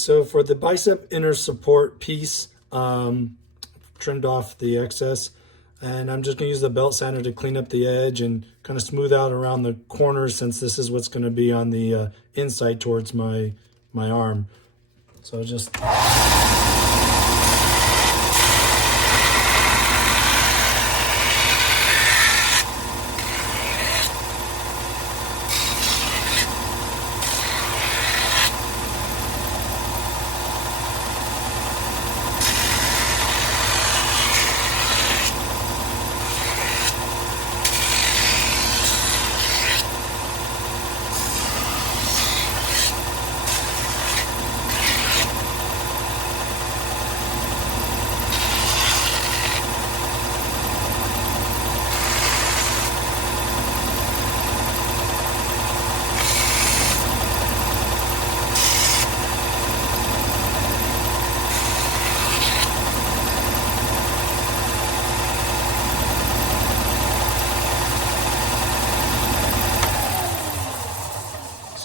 so for the bicep inner support piece, trimmed off the excess, and I'm just gonna use the belt sander to clean up the edge and kind of smooth out around the corners, since this is what's gonna be on the inside towards my arm. So just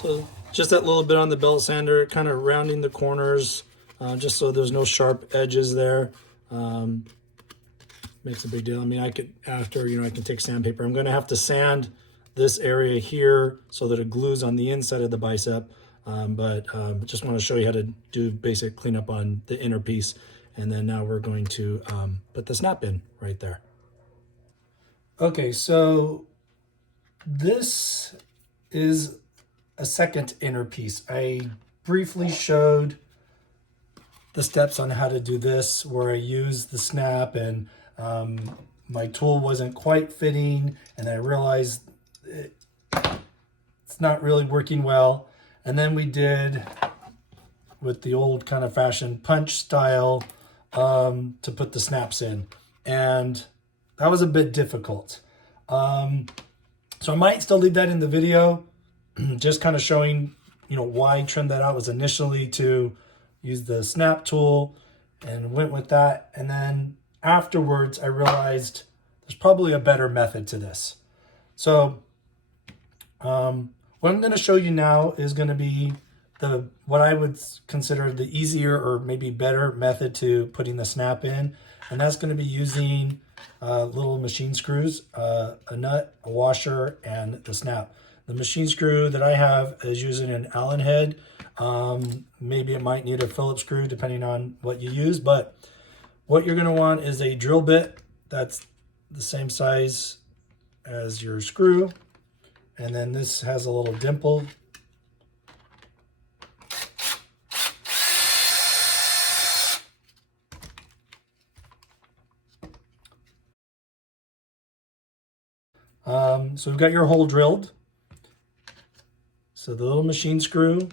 So just that little bit on the belt sander, kind of rounding the corners, just so there's no sharp edges there. Makes a big deal. I mean, I could, after, I can take sandpaper. I'm going to have to sand this area here so that it glues on the inside of the bicep. But just want to show you how to do basic cleanup on the inner piece. And then now we're going to put the snap in right there. Okay, so this is a second inner piece. I briefly showed the steps on how to do this, where I used the snap and my tool wasn't quite fitting, and I realized it's not really working well. And then we did with the old kind of fashioned punch style to put the snaps in, and that was a bit difficult. So I might still leave that in the video, just kind of showing, why I trimmed that out was initially to use the snap tool and went with that. And then afterwards, I realized there's probably a better method to this. So what I'm going to show you now is going to be what I would consider the easier or maybe better method to putting the snap in. And that's going to be using little machine screws, a nut, a washer, and the snap. The machine screw that I have is using an Allen head. Maybe it might need a Phillips screw depending on what you use, but what you're going to want is a drill bit that's the same size as your screw, and then this has a little dimple. So we've got your hole drilled. So the little machine screw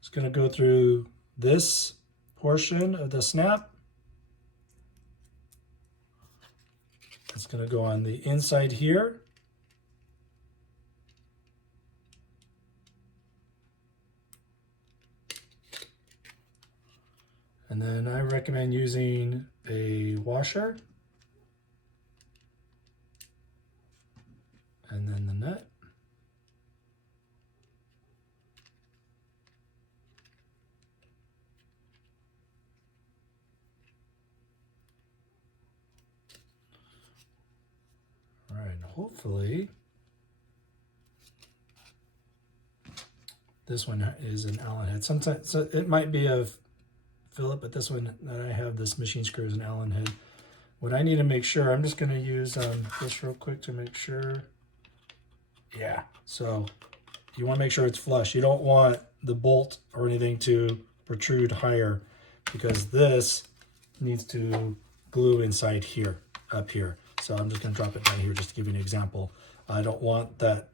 is going to go through this portion of the snap. It's going to go on the inside here. And then I recommend using a washer. And then the nut. All right, hopefully this one is an Allen head. Sometimes so it might be a Phillips, but this one that I have, this machine screw, is an Allen head. What I need to make sure, I'm just going to use this real quick to make sure. Yeah, so you want to make sure it's flush. You don't want the bolt or anything to protrude higher, because this needs to glue inside here, up here. So I'm just going to drop it down here just to give you an example. I don't want the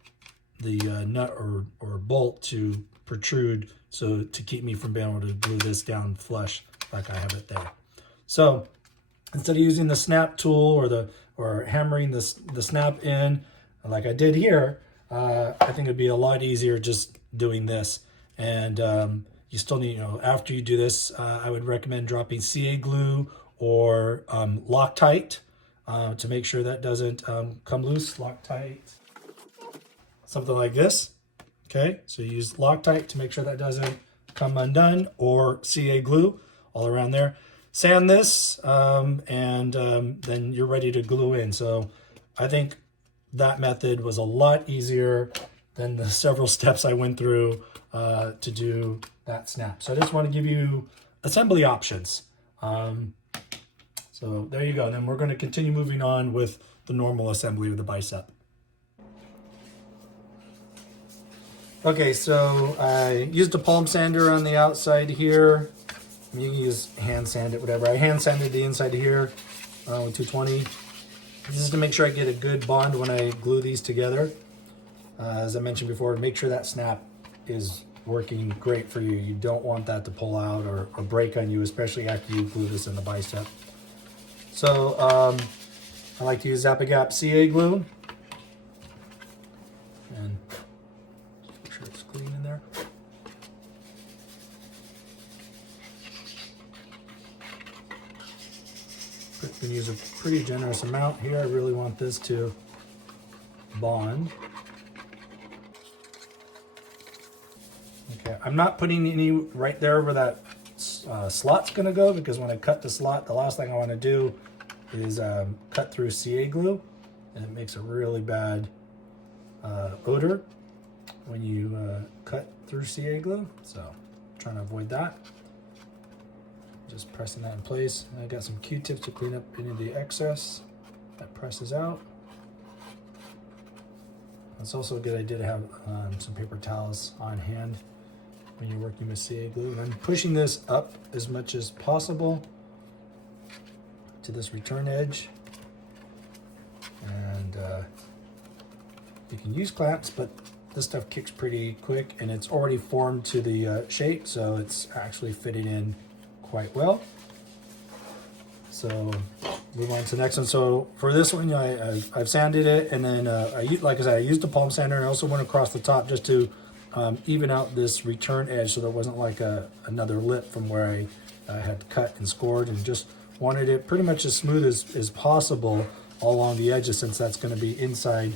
nut or bolt to protrude, so to keep me from being able to glue this down flush like I have it there. So instead of using the snap tool or hammering the snap in like I did here, I think it'd be a lot easier just doing this. And you still need, after you do this, I would recommend dropping CA glue or Loctite to make sure that doesn't come loose. Loctite, something like this. Okay, so you use Loctite to make sure that doesn't come undone, or CA glue all around there. Sand this, and then you're ready to glue in. So I think that method was a lot easier than the several steps I went through to do that snap. So I just want to give you assembly options. So there you go. And then we're going to continue moving on with the normal assembly of the bicep. Okay, so I used a palm sander on the outside here. You can use hand sand it, whatever. I hand sanded the inside here with 220. This is to make sure I get a good bond when I glue these together. As I mentioned before, make sure that snap is working great for you. You don't want that to pull out or break on you, especially after you glue this in the bicep. So I like to use Zap-A-Gap CA glue. And make sure it's clean in there. I'm going to use a pretty generous amount here. I really want this to bond. Okay, I'm not putting any right there where that slot's going to go, because when I cut the slot, the last thing I want to do is cut through CA glue, and it makes a really bad odor when you cut through CA glue. So I'm trying to avoid that. Just pressing that in place. And I got some Q-tips to clean up any of the excess that presses out. It's also a good idea to have some paper towels on hand when you're working with CA glue. And I'm pushing this up as much as possible to this return edge. And you can use clamps, but this stuff kicks pretty quick, and it's already formed to the shape, so it's actually fitting in quite well. So move on to the next one. So for this one, I've sanded it, and then like I said, I used a palm sander, and I also went across the top just to even out this return edge, so there wasn't like another lip from where I had cut and scored, and just wanted it pretty much as smooth as possible all along the edges, since that's going to be inside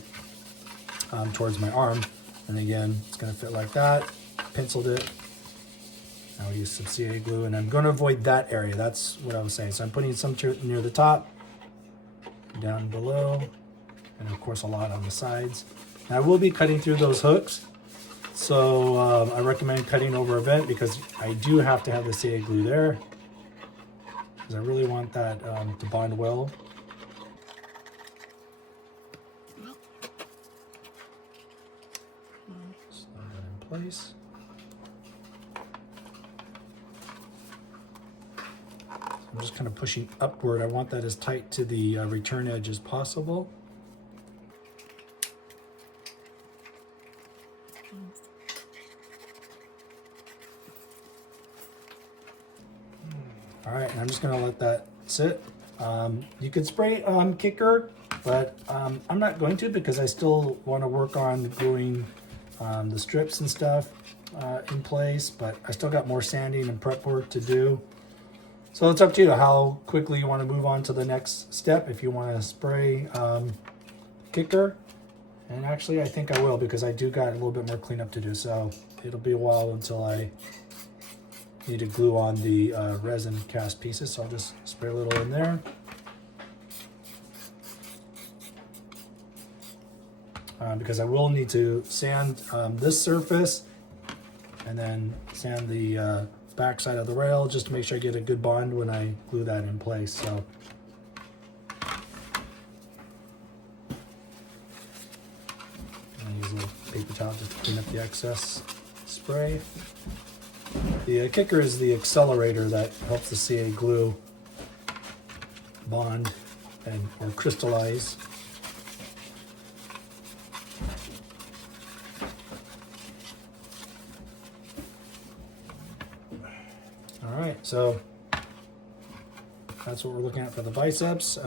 towards my arm. And again, it's going to fit like that. Penciled it. I'll use some CA glue, and I'm going to avoid that area. That's what I was saying. So I'm putting some near the top, down below, and of course a lot on the sides. And I will be cutting through those hooks. So I recommend cutting over a vent, because I do have to have the CA glue there, because I really want that to bond well. Slide that in place. I'm just kind of pushing upward. I want that as tight to the return edge as possible. All right, and I'm just gonna let that sit. You could spray kicker, but I'm not going to, because I still want to work on gluing the strips and stuff in place, but I still got more sanding and prep work to do. So it's up to you how quickly you want to move on to the next step. If you want to spray kicker, and actually I think I will, because I do got a little bit more cleanup to do. So it'll be a while until I need to glue on the resin cast pieces. So I'll just spray a little in there. Because I will need to sand this surface, and then sand the back side of the rail, just to make sure I get a good bond when I glue that in place. So I use a little paper towel just to clean up the excess spray. The kicker is the accelerator that helps the CA glue bond or crystallize. All right, so that's what we're looking at for the biceps.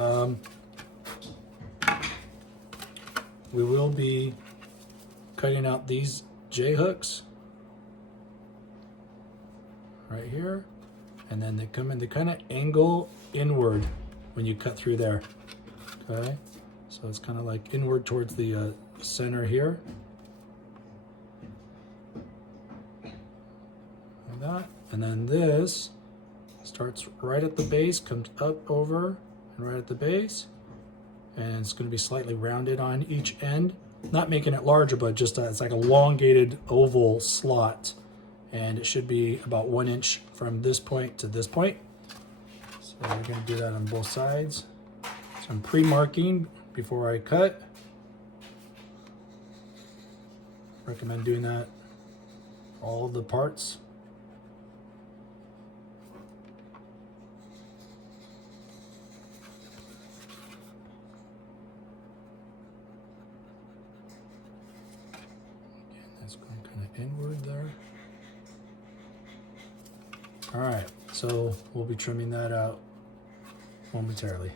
We will be cutting out these J hooks right here, and then they come in, they kind of angle inward when you cut through there. Okay, so it's kind of like inward towards the center here, like that. And then this starts right at the base, comes up over and right at the base. And it's going to be slightly rounded on each end. Not making it larger, but just it's like a elongated oval slot. And it should be about 1 inch from this point to this point. So we're going to do that on both sides. So I'm pre-marking before I cut. Recommend doing that for all of the parts. Again, that's going kind of inward there. All right, so we'll be trimming that out momentarily.